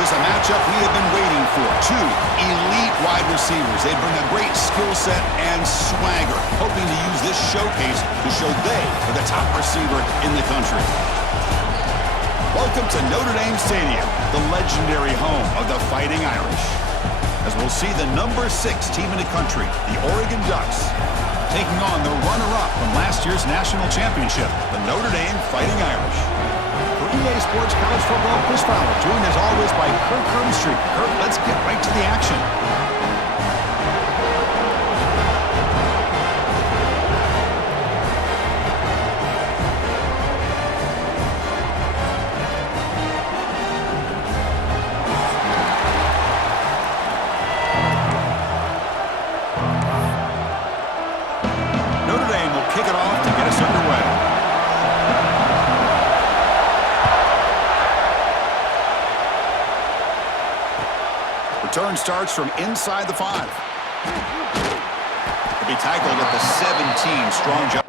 This is a matchup we have been waiting for. Two elite wide receivers. They bring a great skill set and swagger, hoping to use this showcase to show they are the top receiver in the country. Welcome to Notre Dame Stadium, the legendary home of the Fighting Irish. As we'll see the number 6 team in the country, the Oregon Ducks, taking on the runner-up from last year's national championship, the Notre Dame Fighting Irish. For EA Sports College Football, Chris Fowler, joined as always by Kirk Herbstreit. Kirk, let's get right to the action. Return starts from inside the 5. To be tackled at the 17. Strong job.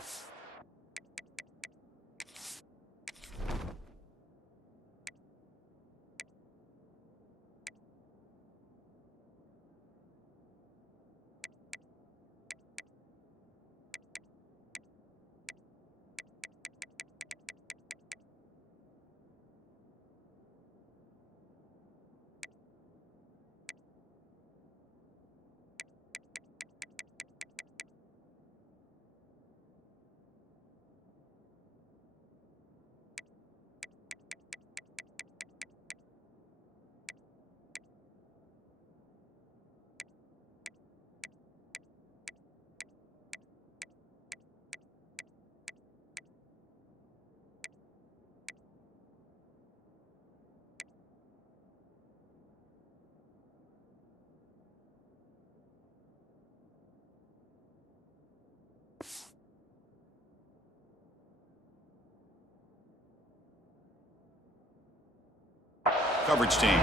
Coverage team.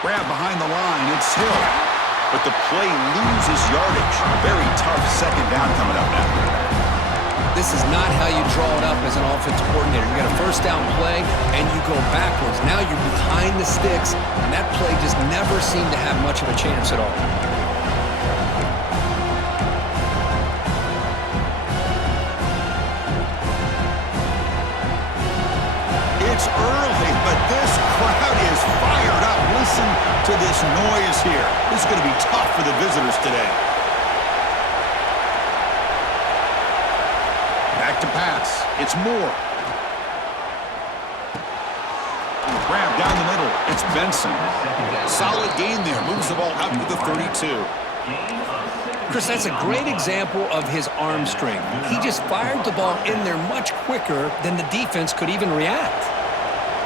Grab behind the line, it's Hill. But the play loses yardage. Very tough second down coming up now. This is not how you draw it up as an offensive coordinator. You got a first down play, and you go backwards. Now you're behind the sticks, and that play just never seemed to have much of a chance at all. It's early, but this crowd is fired up. Listen to this noise here. This is going to be tough for the visitors today. Back to pass. It's Moore. Grab down the middle. It's Benson. Solid gain there. Moves the ball out to the 32. Chris, that's a great example of his arm strength. He just fired the ball in there much quicker than the defense could even react.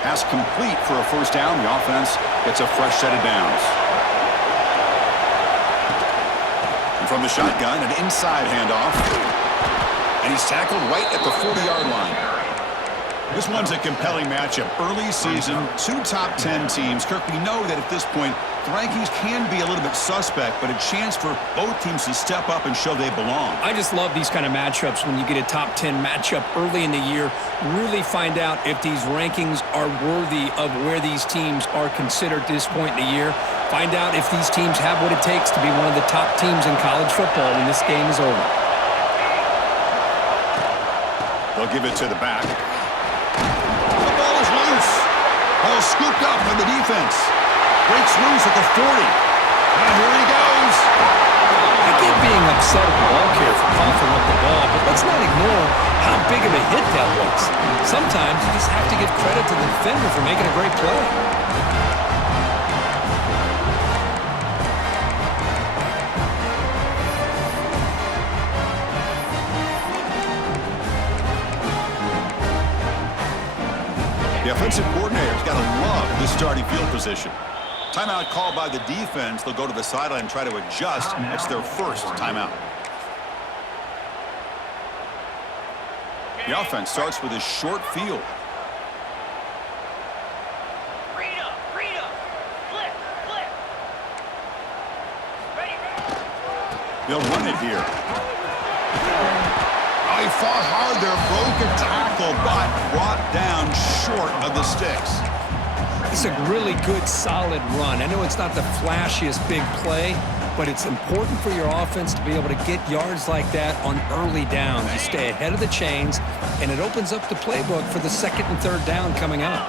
Pass complete for a first down. The offense gets a fresh set of downs. And from the shotgun, an inside handoff. And he's tackled right at the 40-yard line. This one's a compelling matchup. Early season, 2 top 10 teams. Kirk, we know that at this point, the rankings can be a little bit suspect, but a chance for both teams to step up and show they belong. I just love these kind of matchups when you get a top 10 matchup early in the year. Really find out if these rankings are worthy of where these teams are considered at this point in the year. Find out if these teams have what it takes to be one of the top teams in college football when this game is over. They'll give it to the back. The ball is loose. Ball scooped up by the defense. Breaks loose at the 40. And here he goes. I get being upset at the ball carrier for coughing up the ball, but let's not ignore how big of a hit that was. Sometimes you just have to give credit to the defender for making a great play. The offensive coordinator's got to love this starting field position. Timeout called by the defense. They'll go to the sideline and try to adjust. That's their first timeout. The offense starts with a short field. They'll run it here. Oh, he fought hard there, broke a tackle, but brought down short of the sticks. It's a really good, solid run. I know it's not the flashiest big play, but it's important for your offense to be able to get yards like that on early downs. You stay ahead of the chains, and it opens up the playbook for the second and third down coming up.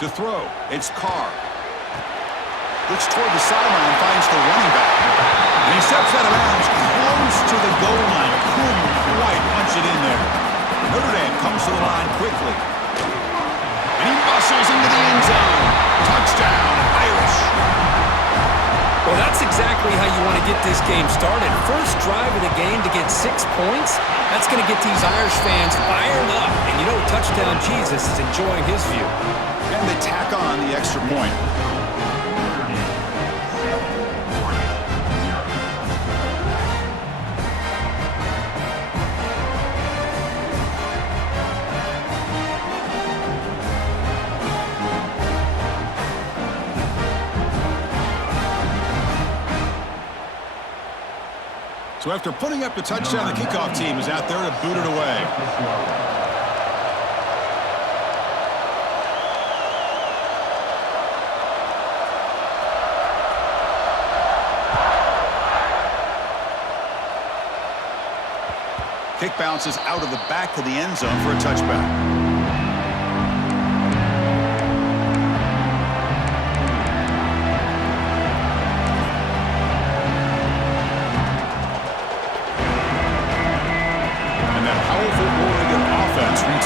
To throw, it's Carr. Looks toward the sideline and finds the running back. And he steps out of bounds close to the goal line. Couldn't quite punch it in there. Notre Dame comes to the line quickly. And he muscles into the end zone. Touchdown, Irish. Well, that's exactly how you want to get this game started. First drive of the game to get 6 points, that's going to get these Irish fans fired up. And you know, touchdown Jesus is enjoying his view. And they tack on the extra point. So after putting up the touchdown, the kickoff team is out there to boot it away. Kick bounces out of the back of the end zone for a touchback.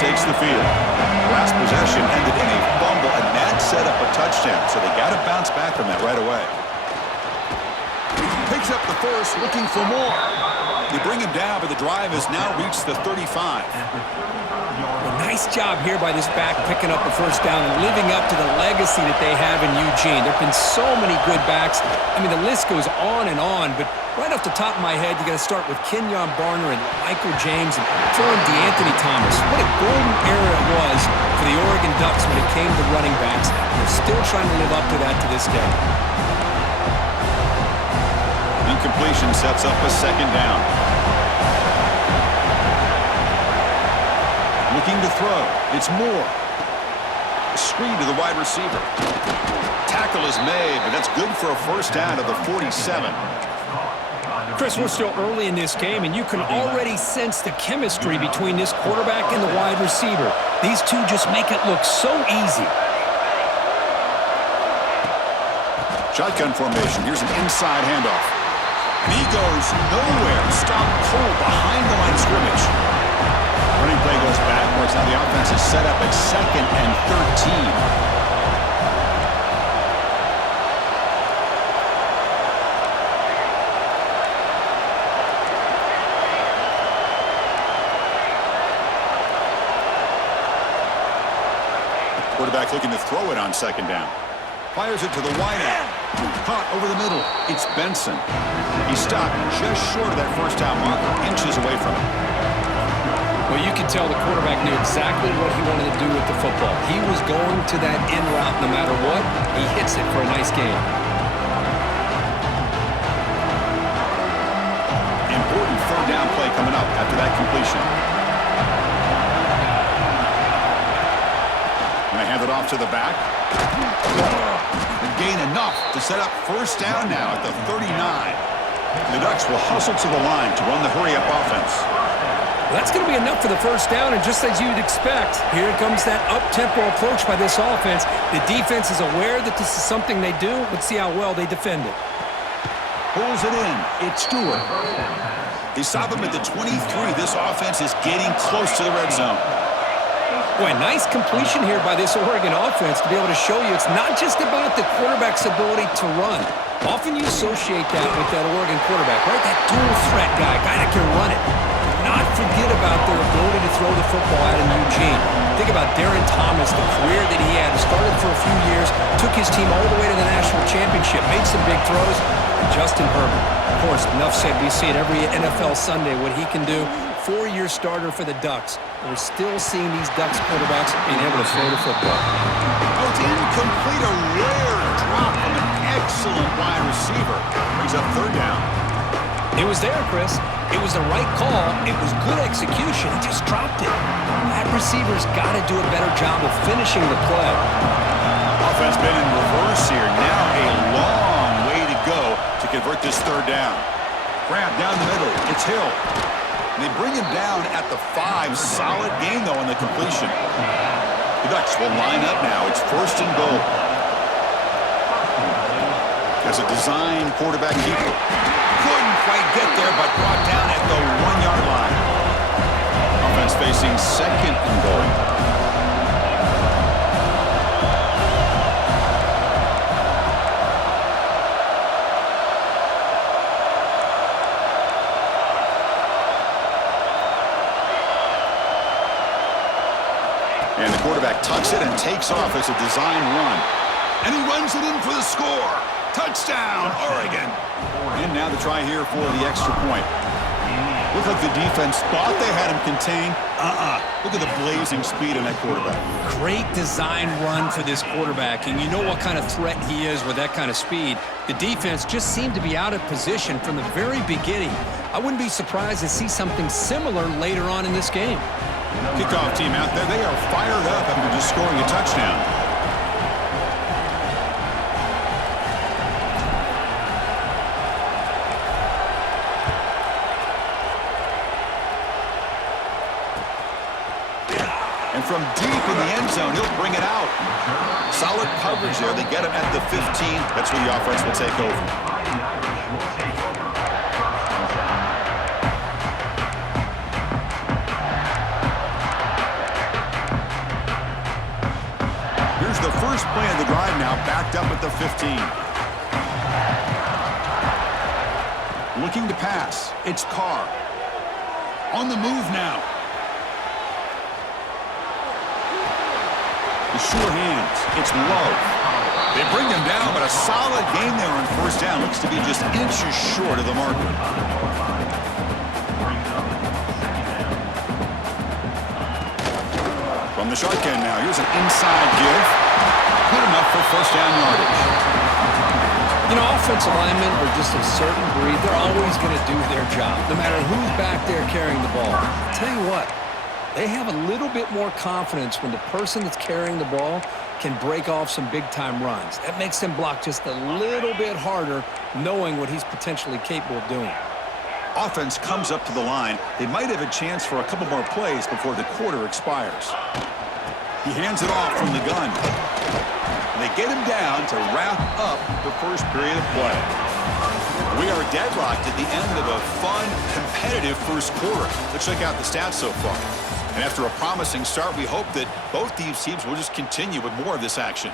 Takes the field. Last possession ended in a fumble, and that set up a touchdown, so they got to bounce back from that right away. Picks up the first, looking for more. They bring him down, but the drive has now reached the 35. Well, nice job here by this back picking up the first down and living up to the legacy that they have in Eugene. There have been so many good backs. I mean, the list goes on, but right off the top of my head, you got to start with Kenyon Barner and Michael James and throw in DeAnthony Thomas. What a golden era it was for the Oregon Ducks when it came to running backs. They're still trying to live up to that to this day. Incompletion sets up a second down. Looking to throw. It's Moore. Screen to the wide receiver. Tackle is made, but that's good for a first down to the 47. Chris, we're still early in this game, and you can already sense the chemistry between this quarterback and the wide receiver. These two just make it look so easy. Shotgun formation. Here's an inside handoff. And he goes nowhere. Stopped cold behind the line of scrimmage. Running play goes backwards. Now the offense is set up at 2nd and 13. Quarterback looking to throw it on second down. Fires it to the wideout. Caught over the middle. It's Benson. He stopped just short of that first down marker, inches away from it. Well, you can tell the quarterback knew exactly what he wanted to do with the football. He was going to that in route no matter what. He hits it for a nice game. Important third down play coming up after that completion. Hand it off to the back. And gain enough to set up first down now at the 39. The Ducks will hustle to the line to run the hurry-up offense. Well, that's going to be enough for the first down, and just as you'd expect, here comes that up-tempo approach by this offense. The defense is aware that this is something they do. Let's see how well they defend it. Pulls it in. It's Stewart. They stop him at the 23. This offense is getting close to the red zone. Boy, nice completion here by this Oregon offense to be able to show you it's not just about the quarterback's ability to run. Often you associate that with that Oregon quarterback, right? That dual threat guy that can run it. Do not forget about their ability to throw the football out in Eugene. Think about Darren Thomas, the career that he had. Started for a few years, took his team all the way to the national championship, made some big throws. And Justin Herbert, of course, enough said. We see it every NFL Sunday what he can do. 4-year starter for the Ducks. We're still seeing these Ducks quarterbacks being able to throw the football. Oh, it's incomplete. A rare drop from an excellent wide receiver. Brings up third down. It was there, Chris. It was the right call. It was good execution. He just dropped it. That receiver's got to do a better job of finishing the play. Offense been in reverse here. Now a long way to go to convert this third down. Grab down the middle. It's Hill. And they bring him down at the 5. Solid gain, though, on the completion. The Ducks will line up now. It's first and goal. As a design quarterback keeper. Couldn't quite get there, but brought down at the 1-yard line. Offense facing second and goal. And the quarterback tucks it and takes off as a design run. And he runs it in for the score. Touchdown, Oregon. And now the try here for the extra point. Looked like the defense thought they had him contained. Look at the blazing speed in that quarterback. Great design run for this quarterback, and you know what kind of threat he is with that kind of speed. The defense just seemed to be out of position from the very beginning. I wouldn't be surprised to see something similar later on in this game. Kickoff team out there. They are fired up after just scoring a touchdown. And from deep in the end zone, he'll bring it out. Solid coverage there. They get him at the 15. That's where the offense will take over. Here's the first play of the drive now, backed up at the 15. Looking to pass. It's Carr. On the move now. The sure hands. It's Love. They bring him down, but a solid gain there on first down. Looks to be just inches short of the marker. From the shotgun now. Here's an inside give. Good enough for first down yardage. You know, offensive linemen are just a certain breed. They're always going to do their job, no matter who's back there carrying the ball. I'll tell you what. They have a little bit more confidence when the person that's carrying the ball can break off some big-time runs. That makes them block just a little bit harder, knowing what he's potentially capable of doing. Offense comes up to the line. They might have a chance for a couple more plays before the quarter expires. He hands it off from the gun. They get him down to wrap up the first period of play. We are deadlocked at the end of a fun, competitive first quarter. Let's check out the stats so far. And after a promising start, we hope that both these teams will just continue with more of this action.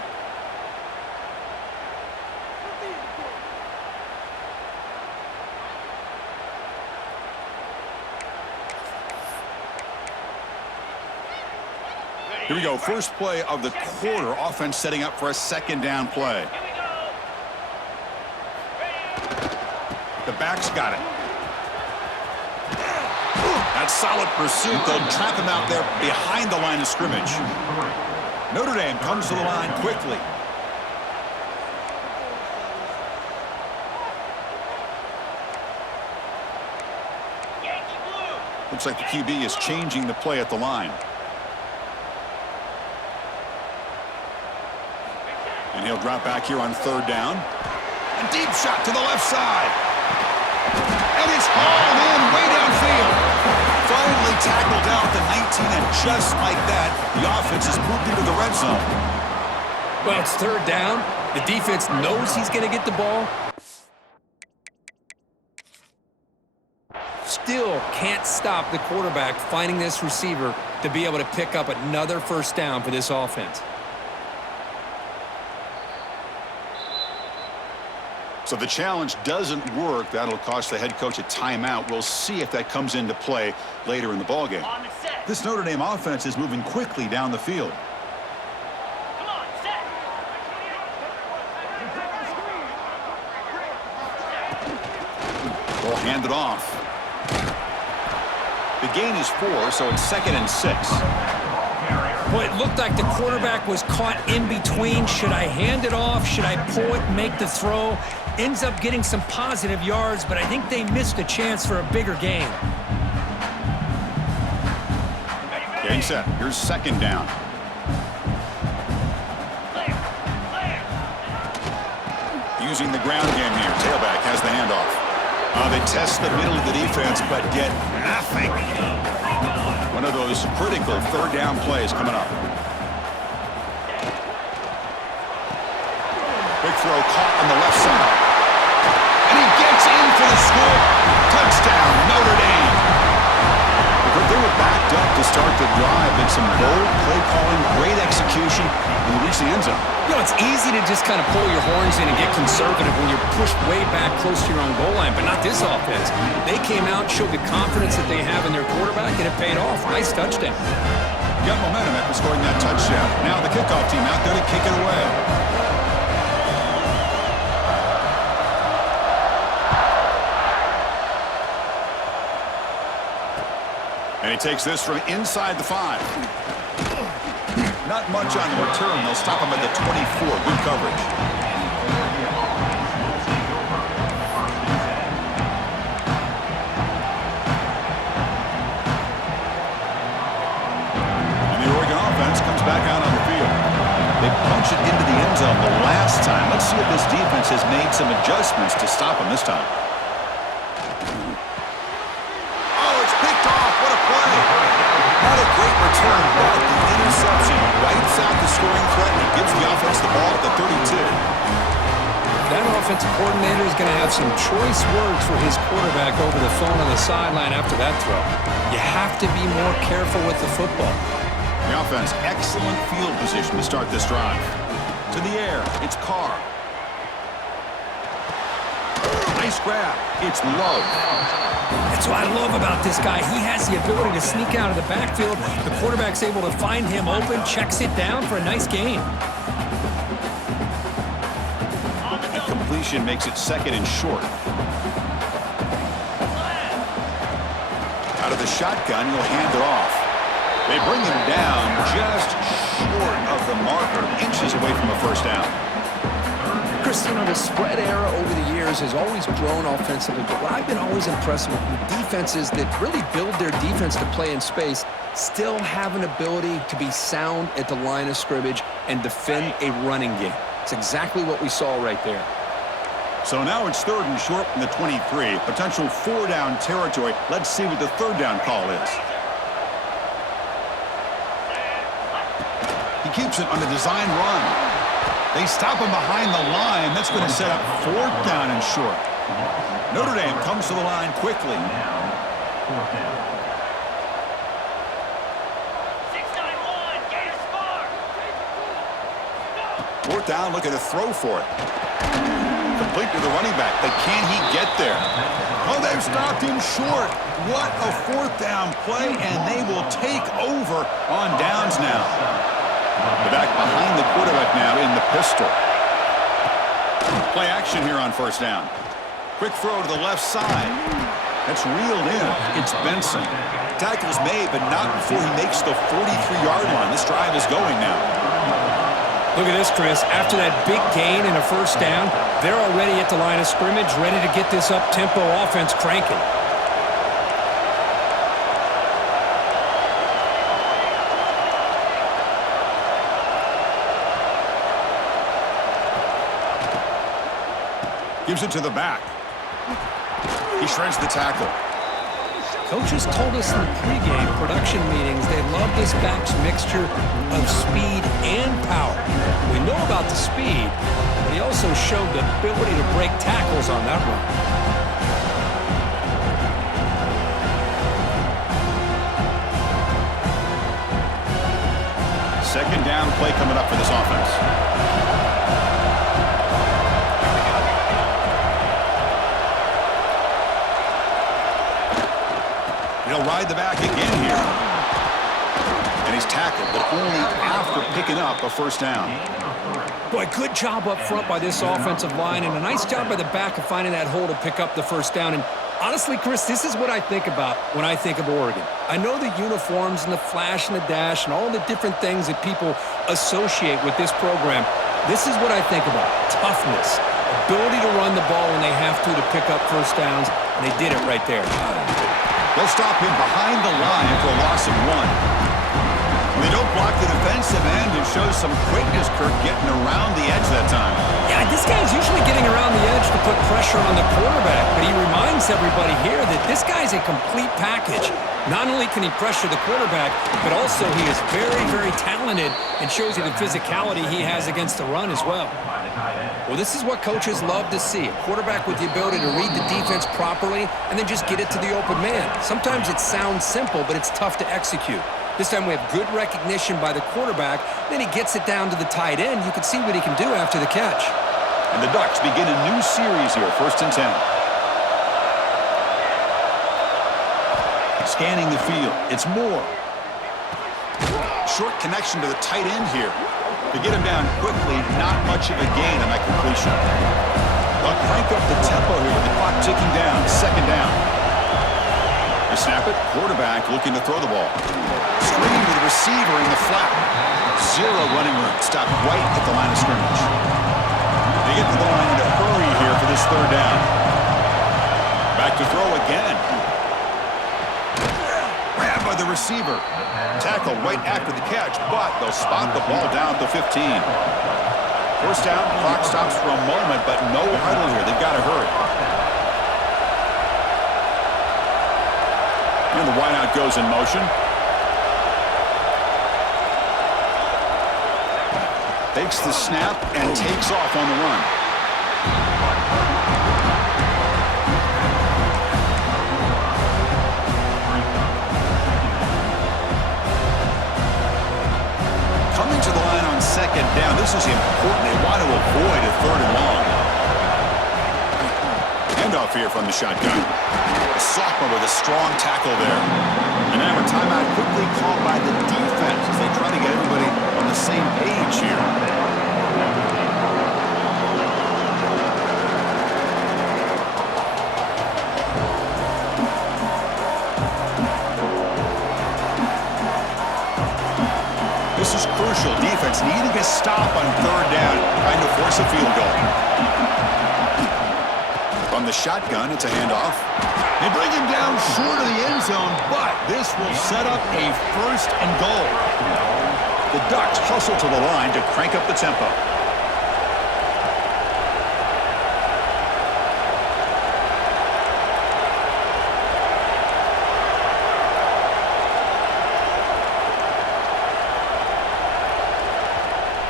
Here we go. First play of the quarter. Offense setting up for a second down play. The back's got it. That solid pursuit. They'll trap him out there behind the line of scrimmage. Notre Dame comes to the line quickly. Looks like the QB is changing the play at the line. And he'll drop back here on third down. A deep shot to the left side. And it's hauled in way downfield. Finally tackled down at the 19, and just like that, the offense has moved into the red zone. Well, it's third down. The defense knows he's going to get the ball. Still can't stop the quarterback finding this receiver to be able to pick up another first down for this offense. So the challenge doesn't work. That'll cost the head coach a timeout. We'll see if that comes into play later in the ballgame. This Notre Dame offense is moving quickly down the field. Ball handed off. The gain is 4, so it's 2nd and 6. Boy, it looked like the quarterback was caught in between. Should I hand it off? Should I pull it and make the throw? Ends up getting some positive yards, but I think they missed a chance for a bigger gain. Getting set. Here's 2nd down. Using the ground game here. Tailback has the handoff. They test the middle of the defense, but get nothing. One of those critical 3rd down plays coming up. Big throw caught on the left side. And he gets in for the score. Touchdown, Notre Dame. They were backed up to start the drive, and some bold play calling, great execution, and they reach the end zone. You know, it's easy to just kind of pull your horns in and get conservative when you're pushed way back close to your own goal line, but not this offense. They came out, showed the confidence that they have in their quarterback, and it paid off. Nice touchdown. Got momentum after scoring that touchdown. Now the kickoff team out there to kick it away. And he takes this from inside the 5. Not much on the return. They'll stop him at the 24. Good coverage. And the Oregon offense comes back out on the field. They punch it into the end zone the last time. Let's see if this defense has made some adjustments to stop him this time. Not a great return, but the interception wipes out the scoring threat and gives the offense the ball at the 32. That offensive coordinator is going to have some choice words for his quarterback over the phone on the sideline after that throw. You have to be more careful with the football. The offense, excellent field position to start this drive. To the air, it's Carr. Nice grab. It's Love. That's what I love about this guy. He has the ability to sneak out of the backfield. The quarterback's able to find him open, checks it down for a nice gain. A completion makes it 2nd and short. Out of the shotgun, he'll hand it off. They bring him down just short of the marker, inches away from a 1st down. Christian, the spread era over the years has always grown offensively, but what I've been always impressed with defenses that really build their defense to play in space still have an ability to be sound at the line of scrimmage and defend a running game. It's exactly what we saw right there. So now it's 3rd and short from the 23. Potential 4-down territory. Let's see what the 3rd down call is. He keeps it on the design run. They stop him behind the line. That's going to set up 4th down and short. Notre Dame comes to the line quickly. 4th down, looking to throw for it. Complete to the running back, but can he get there? Oh, they've stopped him short. What a 4th down play, and they will take over on downs now. The back behind the quarterback now in the pistol. Play action here on 1st down. Quick throw to the left side. That's reeled in. It's Benson. Tackle's made, but not before he makes the 43-yard line. This drive is going now. Look at this, Chris. After that big gain and a 1st down, they're already at the line of scrimmage, ready to get this up-tempo offense cranking. Gives it to the back. He shreds the tackle. Coaches told us in the pregame production meetings they love this back's mixture of speed and power. We know about the speed, but he also showed the ability to break tackles on that run. 2nd down play coming up for this offense. ride the back again here. And he's tackled, but only after picking up a first down. Boy, good job up front by this offensive line, and a nice job by the back of finding that hole to pick up the first down. And honestly, Chris, this is what I think about when I think of Oregon. I know the uniforms and the flash and the dash and all the different things that people associate with this program. This is what I think about: toughness, ability to run the ball when they have to pick up first downs, and they did it right there. They'll stop him behind the line for a loss of 1. They don't block the defensive end and show some quickness, Kirk, getting around the edge that time. Yeah, this guy's usually getting around the edge to put pressure on the quarterback, but he reminds everybody here that this guy's a complete package. Not only can he pressure the quarterback, but also he is very, very talented and shows you the physicality he has against the run as well. Well, this is what coaches love to see: a quarterback with the ability to read the defense properly and then just get it to the open man. Sometimes it sounds simple, but it's tough to execute. This time we have good recognition by the quarterback. Then he gets it down to the tight end. You can see what he can do after the catch. And the Ducks begin a new series here, 1st and 10. Scanning the field. It's Moore. Short connection to the tight end here. To get him down quickly, not much of a gain on that completion. They'll crank up the tempo here with the clock ticking down. 2nd down. They snap it. Quarterback looking to throw the ball. Screen to the receiver in the flat. 0 running room. Stopped right at the line of scrimmage. They get to the line in a hurry here for this 3rd down. Back to throw again. Grabbed by the receiver. Tackle right after the catch, but they'll spot the ball down to 15. 1st down. Clock stops for a moment, but no huddle here. They've got to hurry. And the wideout goes in motion. Takes the snap and takes off on the run. Coming to the line on 2nd down. This is important. They want to avoid a 3rd and long. Handoff here from the shotgun. A sophomore with a strong tackle there. And now a timeout quickly called by the defense as they try to get everybody on the same page here. This is crucial. Defense needing a stop on 3rd down, trying to force a field goal. From the shotgun, it's a handoff. They bring him down short of the end zone, but this will set up a 1st and goal. The Ducks hustle to the line to crank up the tempo.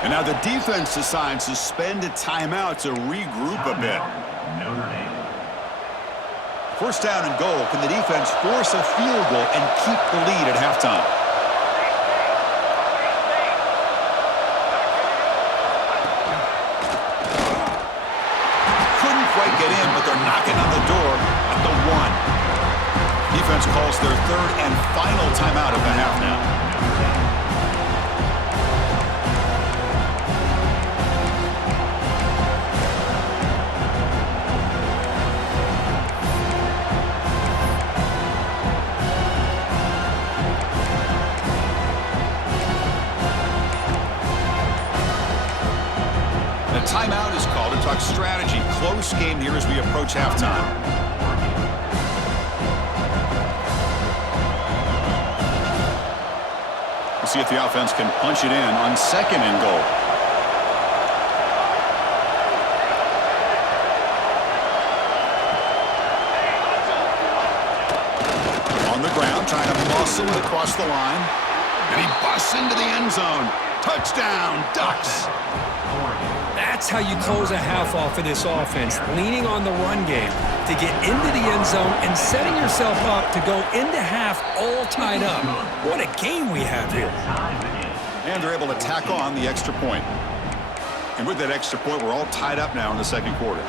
And now the defense decides to spend a timeout to regroup a bit. Notre D. 1st down and goal. Can the defense force a field goal and keep the lead at halftime? Couldn't quite get in, but they're knocking on the door at the 1. Defense calls their 3rd and final timeout of the half now. Timeout is called to talk strategy. Close game here as we approach halftime. We'll see if the offense can punch it in on 2nd and goal. On the ground, trying to muscle it across the line. And he busts into the end zone. Touchdown, Ducks. That's how you close a half off of this offense, leaning on the run game to get into the end zone and setting yourself up to go into half all tied up. What a game we have here. And they're able to tack on the extra point. And with that extra point, we're all tied up now in the 2nd quarter.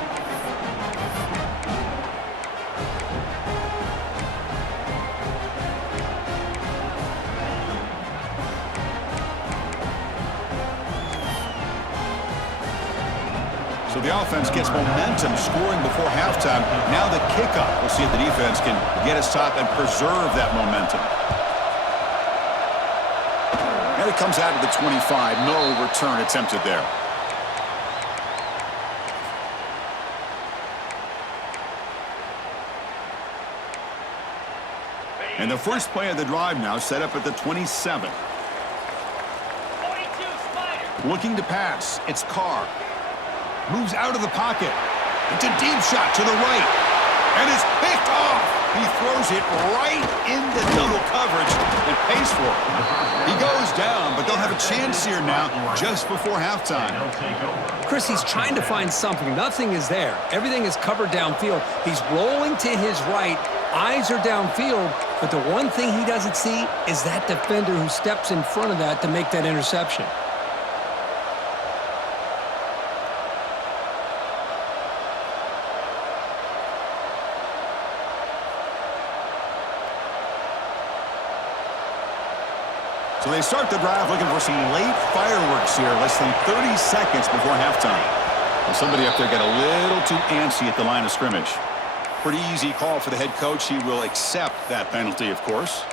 So the offense gets momentum scoring before halftime. Now the kickoff. We'll see if the defense can get a stop and preserve that momentum. And it comes out to the 25. No return attempted there. And the first play of the drive now set up at the 27. Looking to pass. It's Carr. Moves out of the pocket. It's a deep shot to the right. And it's picked off. He throws it right into double coverage and pays for it. He goes down, but they'll have a chance here now just before halftime. Chris, he's trying to find something. Nothing is there. Everything is covered downfield. He's rolling to his right. Eyes are downfield. But the one thing he doesn't see is that defender who steps in front of that to make that interception. So they start the drive looking for some late fireworks here, less than 30 seconds before halftime. Well, somebody up there got a little too antsy at the line of scrimmage. Pretty easy call for the head coach. He will accept that penalty, of course.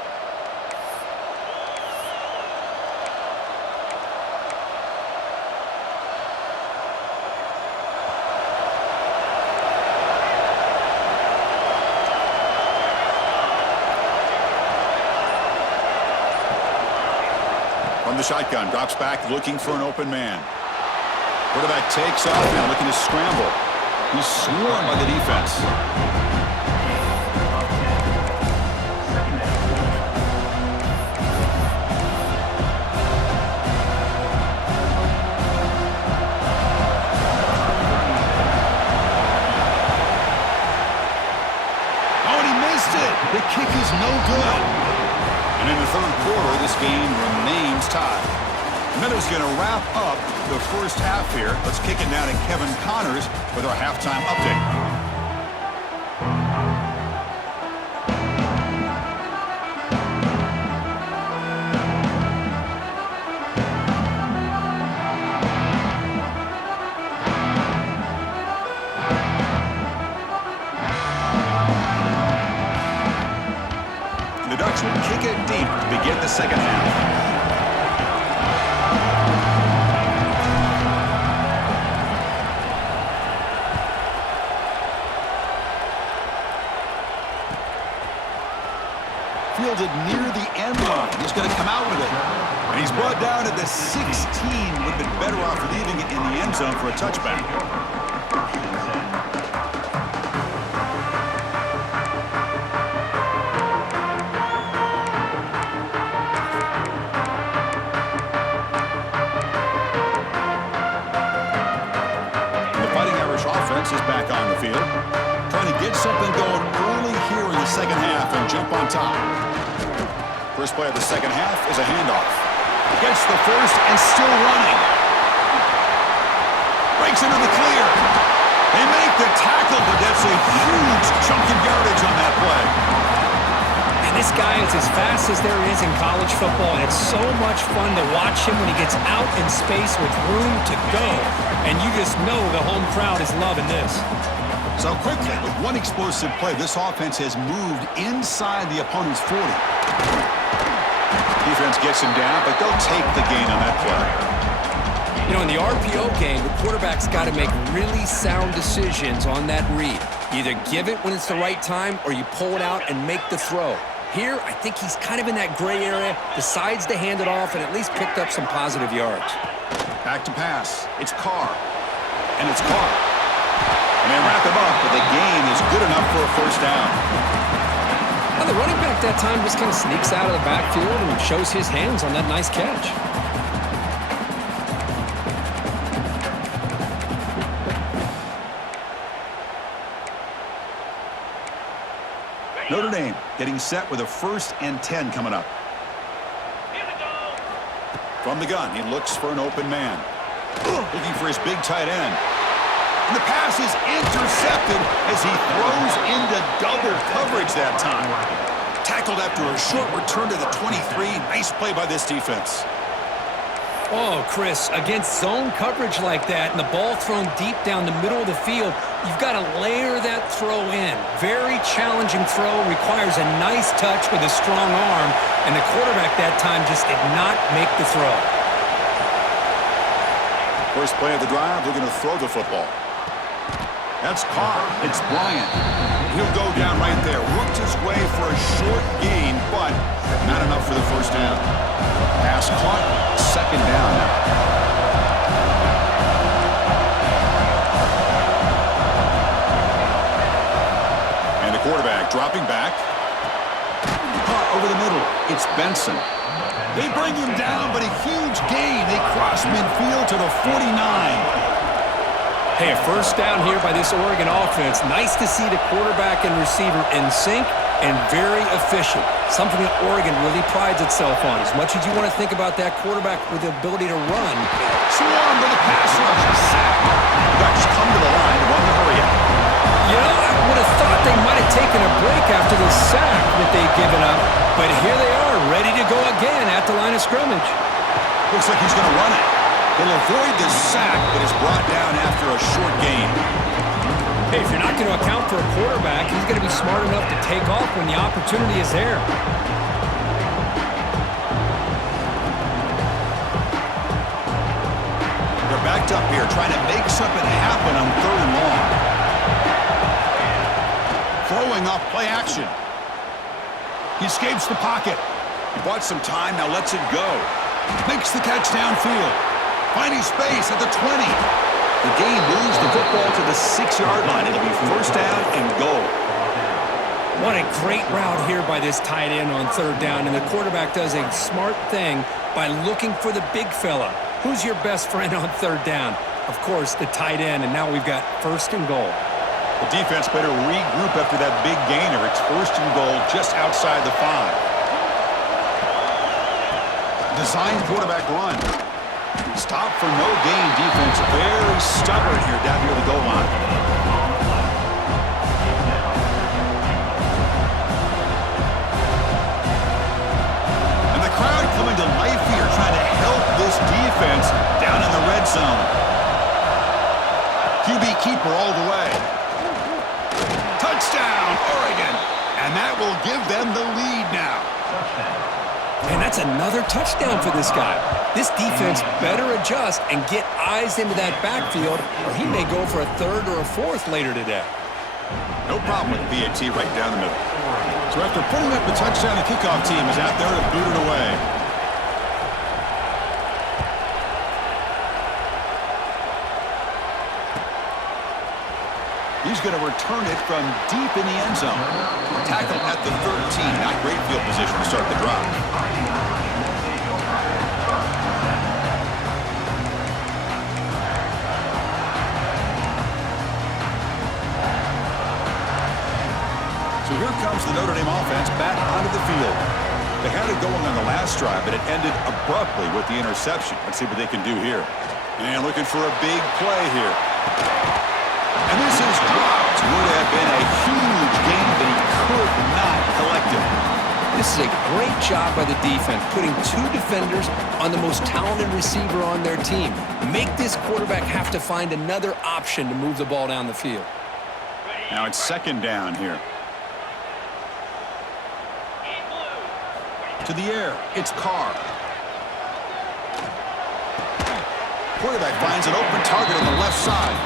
From the shotgun, drops back, looking for an open man. Quarterback takes off now, looking to scramble. He's swarmed by the defense. Oh, and he missed it. The kick is no good. And in the third quarter, this game remains tied. Meadow's going to wrap up the first half here. Let's kick it now to Kevin Connors with our halftime update. The Ducks will kick it deep to begin the second half. Fielded near the end line. He's going to come out with it. And he's brought down at the 16. Would have been better off leaving it in the end zone for a touchback. The Fighting Irish offense is back on the field. Trying to get something going early here in the second half and jump on top. First play of the second half is a handoff. Gets the first and still running. Breaks into the clear. They make the tackle, but that's a huge chunk of yardage on that play. And this guy is as fast as there is in college football, and it's so much fun to watch him when he gets out in space with room to go. And you just know the home crowd is loving this. So quickly, with one explosive play, this offense has moved inside the opponent's 40. Defense gets him down, but they'll take the gain on that play. You know, in the RPO game, the quarterback's got to make really sound decisions on that read. Either give it when it's the right time, or you pull it out and make the throw. Here, I think he's kind of in that gray area, decides to hand it off, and at least picked up some positive yards. Back to pass. It's Carr. And it's Carr. And they wrap him up, but the gain is good enough for a first down. Now, the running back that time just kind of sneaks out of the backfield and shows his hands on that nice catch. Notre Dame getting set with a 1st and 10 coming up. From the gun, he looks for an open man. Looking for his big tight end. And the pass is intercepted as he throws into double coverage that time. Tackled after a short return to the 23. Nice play by this defense. Oh, Chris, against zone coverage like that and the ball thrown deep down the middle of the field, you've got to layer that throw in. Very challenging throw, requires a nice touch with a strong arm, and the quarterback that time just did not make the throw. First play of the drive, they're going to throw the football. That's caught. It's Bryant. He'll go down right there. Worked his way for a short gain, but not enough for the first down. Pass caught. Second down now. And the quarterback dropping back. Caught over the middle. It's Benson. They bring him down, but a huge gain. They cross midfield to the 49. Hey, a first down here by this Oregon offense. Nice to see the quarterback and receiver in sync and very efficient. Something that Oregon really prides itself on. As much as you want to think about that quarterback with the ability to run. Swarm with a pass rush. Sack. Ducks come to the line. Run to hurry up. You know, I would have thought they might have taken a break after the sack that they've given up. But here they are, ready to go again at the line of scrimmage. Looks like he's going to run it. He'll avoid the sack, but is brought down after a short gain. Hey, if you're not going to account for a quarterback, he's going to be smart enough to take off when the opportunity is there. They're backed up here, trying to make something happen on third and long. Throwing off play action. He escapes the pocket. He bought some time, now lets it go. Makes the catch downfield. Finding space at the 20. The game moves the football to the 6-yard line. It'll be first down and goal. What a great route here by this tight end on third down, and the quarterback does a smart thing by looking for the big fella. Who's your best friend on third down? Of course, the tight end, and now we've got first and goal. The defense better regroup after that big gainer. It's first and goal just outside the 5. Designed quarterback run. Stop for no gain defense. Very stubborn here down near the goal line. And the crowd coming to life here, trying to help this defense down in the red zone. QB keeper all the way. Touchdown, Oregon. And that will give them the lead now. And that's another touchdown for this guy. This defense better adjust and get eyes into that backfield, or he may go for a third or a fourth later today. No problem with the PAT right down the middle. So after putting up the touchdown, the kickoff team is out there to boot it away. He's going to return it from deep in the end zone. Tackle at the 13. Not great field position to start the drive. So here comes the Notre Dame offense back onto the field. They had it going on the last drive, but it ended abruptly with the interception. Let's see what they can do here. And looking for a big play here. And this is dropped. Would have been a huge gain, but he could not collect it. This is a great job by the defense, putting two defenders on the most talented receiver on their team. Make this quarterback have to find another option to move the ball down the field. Now it's second down here. To the air, it's Carr. Quarterback finds an open target on the left side.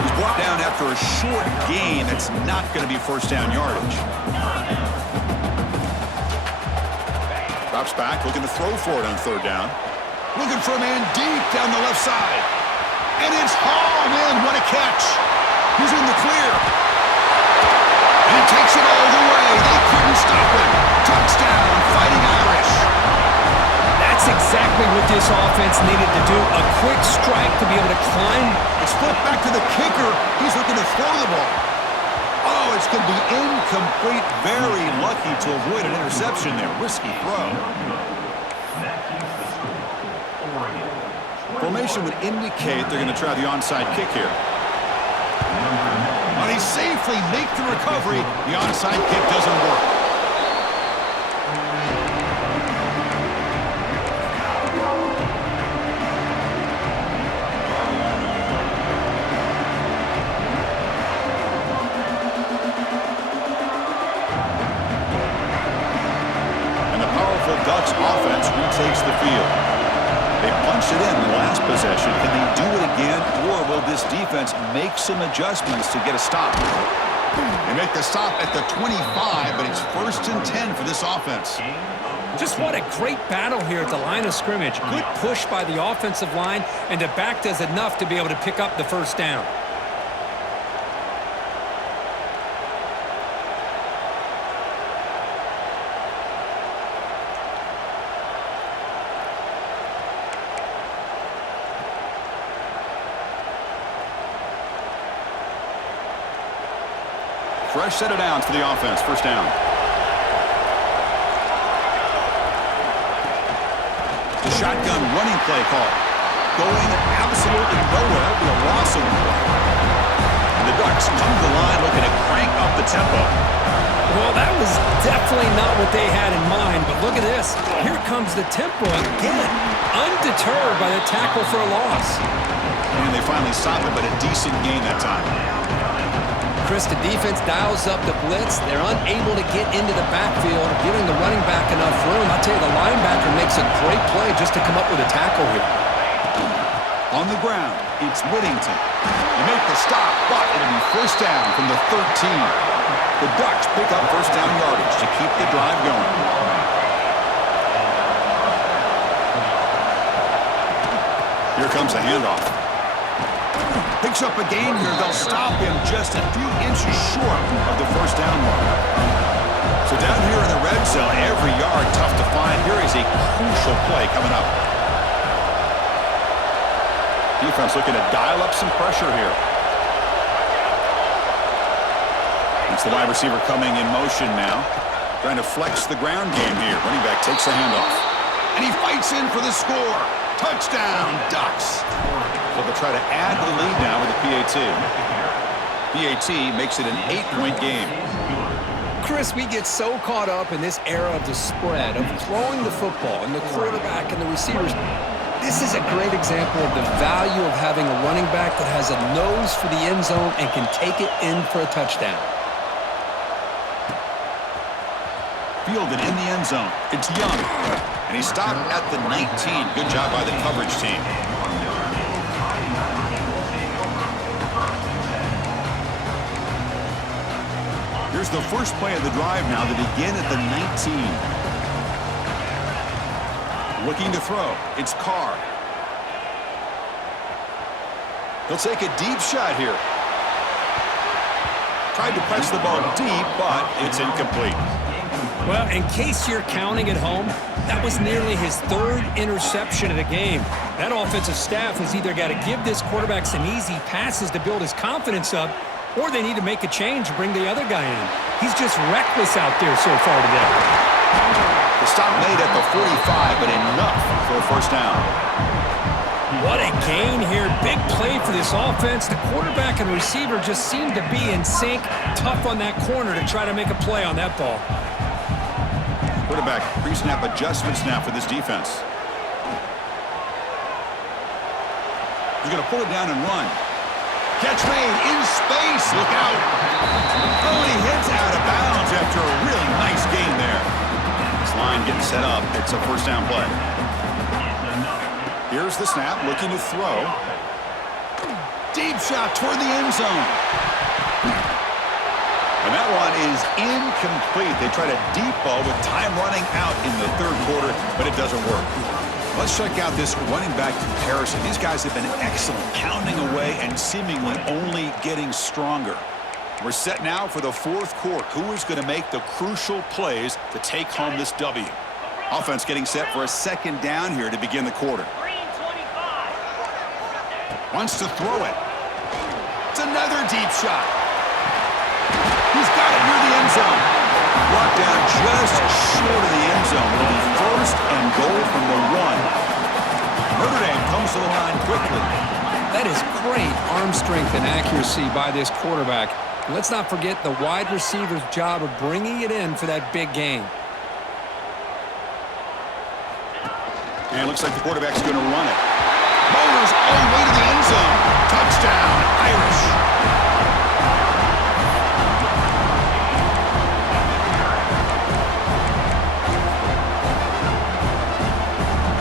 He's brought down after a short gain that's not going to be first down yardage. Drops back, looking to throw for it on third down. Looking for a man deep down the left side. And it's hauled in. What a catch. He's in the clear. And he takes it all the way. They couldn't stop him. Touchdown, Fighting Irish. That's exactly what this offense needed to do. A quick strike to be able to climb. It's flipped back to the kicker. He's looking to throw the ball. Oh, it's going to be incomplete. Very lucky to avoid an interception there. Risky throw. Formation would indicate they're going to try the onside kick here. But he safely makes the recovery. The onside kick doesn't work. possession. Can they do it again, or will this defense make some adjustments to get a stop? They make the stop at the 25, but it's 1st and 10 for this offense. Just what a great battle here at the line of scrimmage. Good push by the offensive line, and the back does enough to be able to pick up the first down. Fresh set of downs for the offense. First down. The shotgun running play call. Going absolutely nowhere. That'll be a loss of the play. And the Ducks come to the line looking to crank up the tempo. Well, that was definitely not what they had in mind, but look at this. Here comes the tempo again. Undeterred by the tackle for a loss. And they finally stopped it, but a decent gain that time. Chris, the defense dials up the blitz. They're unable to get into the backfield, giving the running back enough room. I'll tell you, the linebacker makes a great play just to come up with a tackle here. On the ground, it's Whittington. They make the stop, but it'll be first down from the 13. The Ducks pick up first down yardage to keep the drive going. Here comes the handoff. Picks up a gain here. They'll stop him just a few inches short of the first down mark. So down here in the red zone, every yard tough to find. Here is a crucial play coming up. Defense looking to dial up some pressure here. It's the wide receiver coming in motion now. Trying to flex the ground game here. Running back takes the handoff. And he fights in for the score. Touchdown, Ducks. So they'll try to add to the lead now with a PAT. PAT makes it an 8-point game. Chris, we get so caught up in this era of the spread, of throwing the football and the quarterback and the receivers. This is a great example of the value of having a running back that has a nose for the end zone and can take it in for a touchdown. Fielded in the end zone. It's Young. And he stopped at the 19. Good job by the coverage team. Here's the first play of the drive now to begin at the 19. Looking to throw. It's Carr. He'll take a deep shot here. Tried to press the ball deep, but it's incomplete. Well, in case you're counting at home, that was nearly his 3rd interception of the game. That offensive staff has either got to give this quarterback some easy passes to build his confidence up, or they need to make a change and bring the other guy in. He's just reckless out there so far today. The stop made at the 45, but enough for a first down. What a gain here. Big play for this offense. The quarterback and receiver just seem to be in sync. Tough on that corner to try to make a play on that ball. Quarterback pre-snap adjustments now for this defense. He's going to pull it down and run. Catch made in space. Look out. Oh, he hits out of bounds after a really nice gain there. This line getting set up. It's a first down play. Here's the snap, looking to throw. Deep shot toward the end zone. And that one is incomplete. They tried a deep ball with time running out in the 3rd quarter, but it doesn't work. Let's check out this running back comparison. These guys have been excellent, pounding away and seemingly only getting stronger. We're set now for the 4th quarter. Who is going to make the crucial plays to take home this W? Offense getting set for a 2nd down here to begin the quarter. Wants to throw it. It's another deep shot. He's got it near the end zone. Brought down just short of the end zone. It'll be 1st and goal from the 1. Notre Dame comes to the line quickly. That is great arm strength and accuracy by this quarterback. And let's not forget the wide receiver's job of bringing it in for that big game. And it looks like the quarterback's going to run it. Bowlers all the way to the end zone. Touchdown, Irish.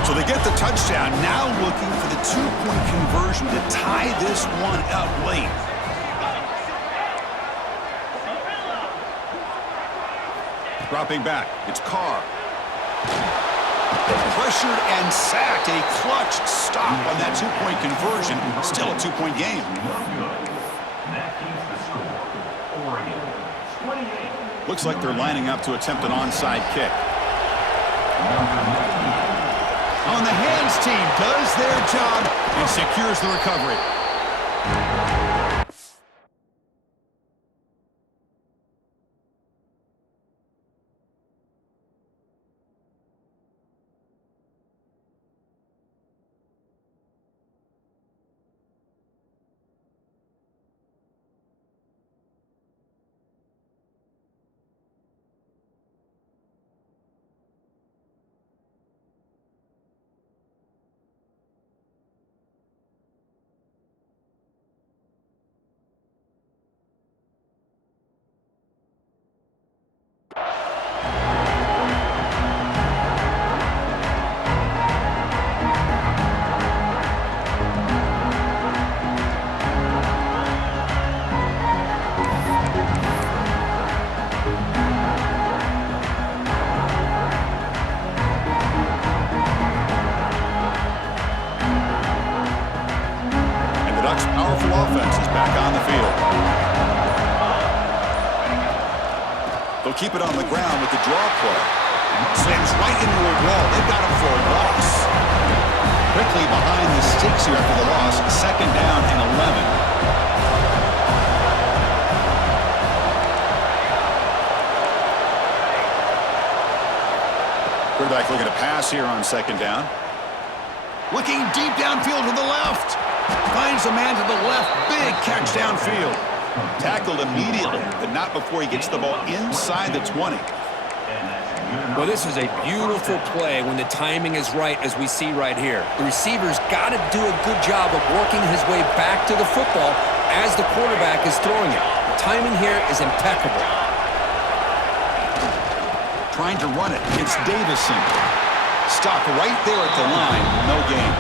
So they get the touchdown. Now looking for the two-point conversion to tie this one up late. Dropping back, it's Carr. Pressured and sacked. A clutch stop on that two-point conversion. Still a two-point game. Looks like they're lining up to attempt an onside kick. On the hands team does their job and secures the recovery. Powerful offense is back on the field. They'll keep it on the ground with the draw play. Slams right into a wall. They've got him for a loss. Quickly behind the sticks here after the loss. Second down and 11. Quarterback looking to pass here on second down. Looking deep downfield to the left. Finds a man to the left. Big catch downfield. Tackled immediately, but not before he gets the ball inside the 20. Well, this is a beautiful play when the timing is right, as we see right here. The receiver's got to do a good job of working his way back to the football as the quarterback is throwing it. The timing here is impeccable. Trying to run it. It's Davison. Stop right there at the line. No gain.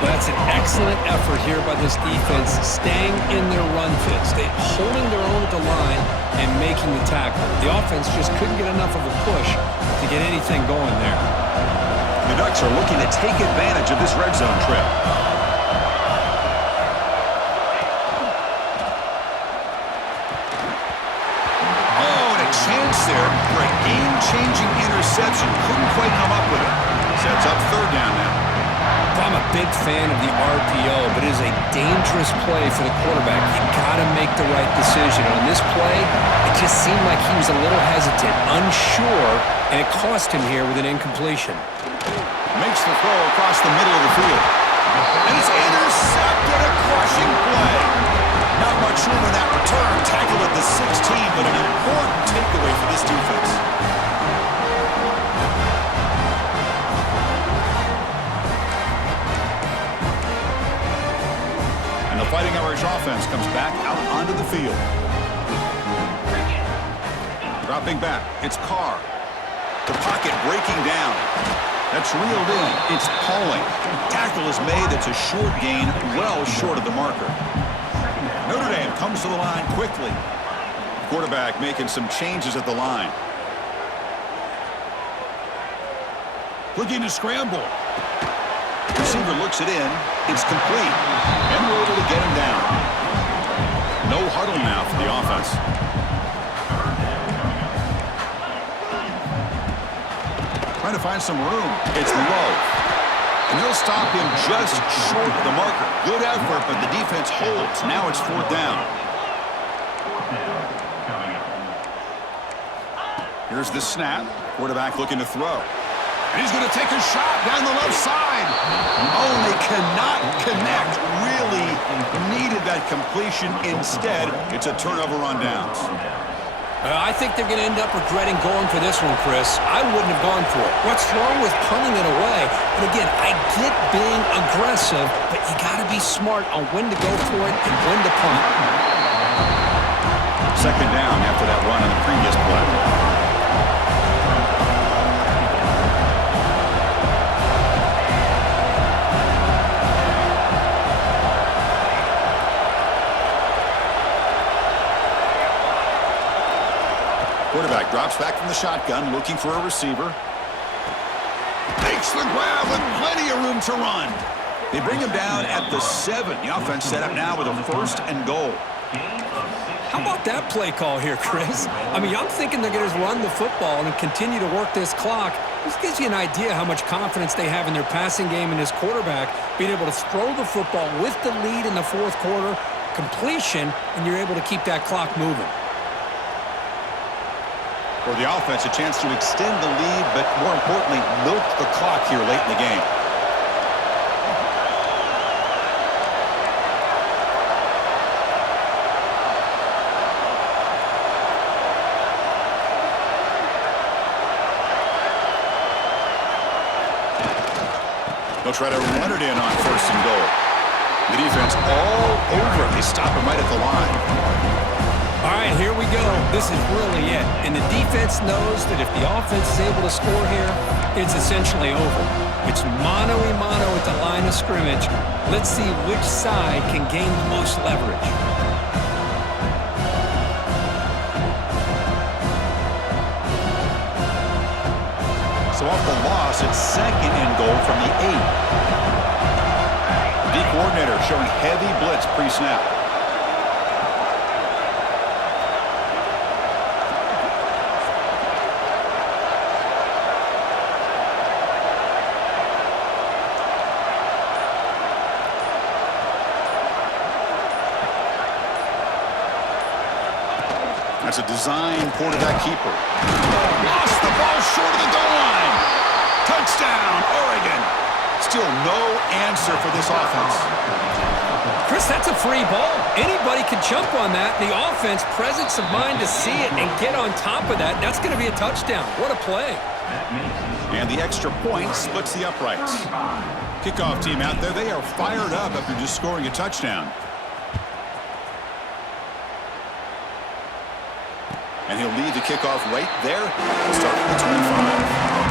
Well, that's an excellent effort here by this defense, staying in their run fits. They're holding their own at the line and making the tackle. The offense just couldn't get enough of a push to get anything going there. The Ducks are looking to take advantage of this red zone trip. Oh, and a chance there for a game-changing interception. Couldn't quite come up with it. Sets up third down now. I'm a big fan of the RPO, but it is a dangerous play for the quarterback. You got to make the right decision. On this play, it just seemed like he was a little hesitant, unsure, and it cost him here with an incompletion. Makes the throw across the middle of the field. And it's intercepted, a crushing play. Not much room in that return. Tackled at the 16, but an important takeaway for this defense. The Fighting Irish offense comes back out onto the field. Dropping back, it's Carr. The pocket breaking down. That's reeled in. It's Pauling. Tackle is made. That's a short gain, well short of the marker. Notre Dame comes to the line quickly. Quarterback making some changes at the line. Looking to scramble. Receiver looks it in. It's complete. And we're able to get him down. No huddle now for the offense. Trying to find some room. It's low. And they'll stop him just short of the marker. Good effort, but the defense holds. Now it's fourth down. Here's the snap. Quarterback looking to throw. And he's going to take a shot down the left side. Oh, and they cannot connect. Really needed that completion. Instead, it's a turnover on downs. I think they're going to end up regretting going for this one, Chris. I wouldn't have gone for it. What's wrong with punting it away? But again, I get being aggressive, but you got to be smart on when to go for it and when to punt. Second down after that run on the previous play. Drops back from the shotgun, looking for a receiver. Makes the grab with plenty of room to run. They bring him down at the 7. The offense set up now with a 1st and goal. How about that play call here, Chris? I mean, I'm thinking they're going to run the football and continue to work this clock. This gives you an idea how much confidence they have in their passing game and his quarterback, being able to throw the football with the lead in the 4th quarter, completion, and you're able to keep that clock moving. For the offense, a chance to extend the lead, but more importantly, milk the clock here late in the game. They'll try to run it in on 1st and goal. The defense all over it. They stop him right at the line. All right, here we go. This is really it. And the defense knows that if the offense is able to score here, it's essentially over. It's mano-a-mano at the line of scrimmage. Let's see which side can gain the most leverage. So off the loss, it's 2nd and goal from the 8. The coordinator showing heavy blitz pre-snap. That's a design quarterback keeper. Lost the ball short of the goal line. Touchdown, Oregon. Still no answer for this offense. Chris, that's a free ball. Anybody can jump on that. The offense, presence of mind to see it and get on top of that. That's going to be a touchdown. What a play. And the extra point splits the uprights. Kickoff team out there, they are fired up after just scoring a touchdown. And he'll lead the kickoff right there, starting at the 25.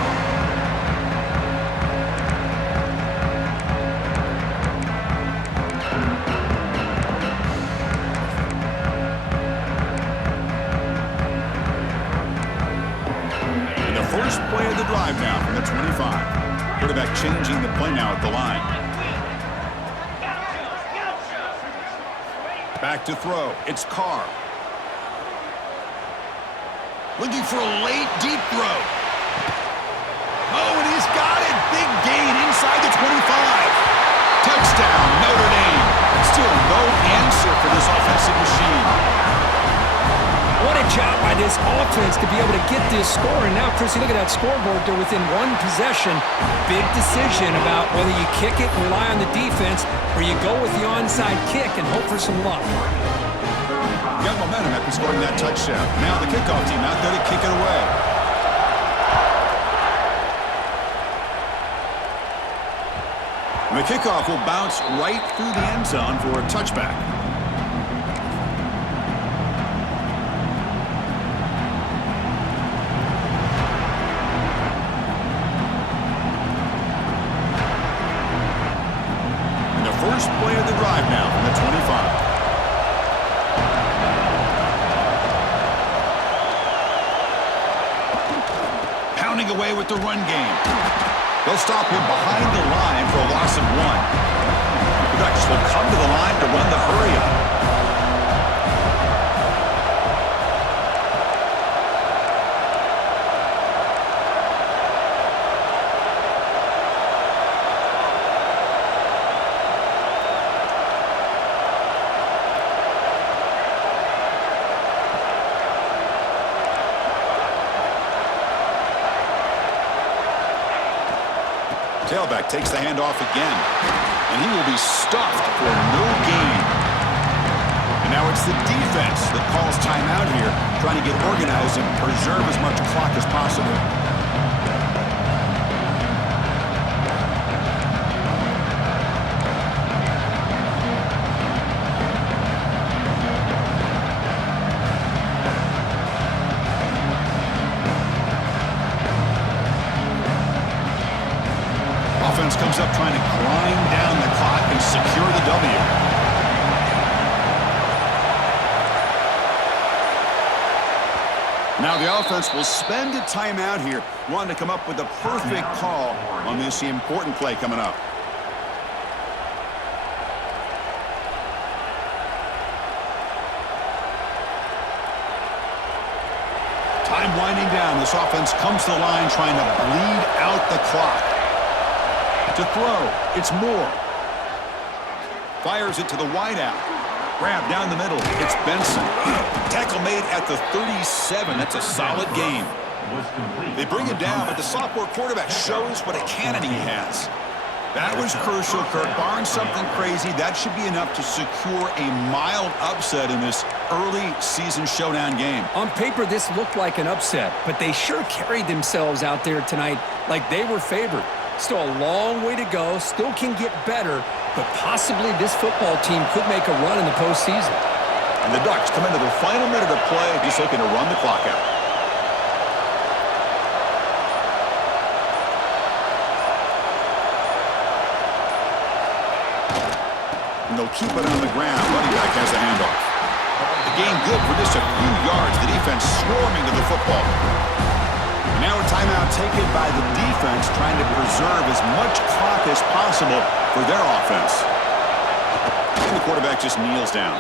And the first play of the drive now from the 25. Quarterback changing the play now at the line. Back to throw. It's Carr. Looking for a late, deep throw. Oh, and he's got it. Big gain inside the 25. Touchdown, Notre Dame. Still no answer for this offensive machine. What a job by this offense to be able to get this score. And now, Chris, you look at that scoreboard. They're within 1 possession. Big decision about whether you kick it and rely on the defense or you go with the onside kick and hope for some luck. Got momentum after scoring that touchdown. Now the kickoff team out there to kick it away. And the kickoff will bounce right through the end zone for a touchback. And the first play of the drive now from the 25. Away with the run game. They'll stop him behind the line for a loss of 1. The Ducks will come to the line to run the hurry up. Tailback takes the handoff again, and he will be stuffed for no gain. And now it's the defense that calls timeout here, trying to get organized and preserve as much clock as possible. Offense comes up trying to grind down the clock and secure the W. Now the offense will spend a timeout here, wanting to come up with the perfect call on this important play coming up. Time winding down. This offense comes to the line trying to bleed out the clock. To throw, it's Moore. Fires it to the wideout. Grab down the middle. It's Benson. Tackle made at the 37. That's a solid gain. They bring him down, but the sophomore quarterback shows what a cannon he has. That was crucial, Kirk. Barring something crazy, that should be enough to secure a mild upset in this early season showdown game. On paper, this looked like an upset, but they sure carried themselves out there tonight like they were favored. Still a long way to go, still can get better, but possibly this football team could make a run in the postseason. And the Ducks come into the final minute of play, just looking to run the clock out. And they'll keep it on the ground. Running back has the handoff. The gain good for just a few yards. The defense swarming to the football. And now a timeout taken by the defense, trying to preserve as much clock as possible for their offense. And the quarterback just kneels down.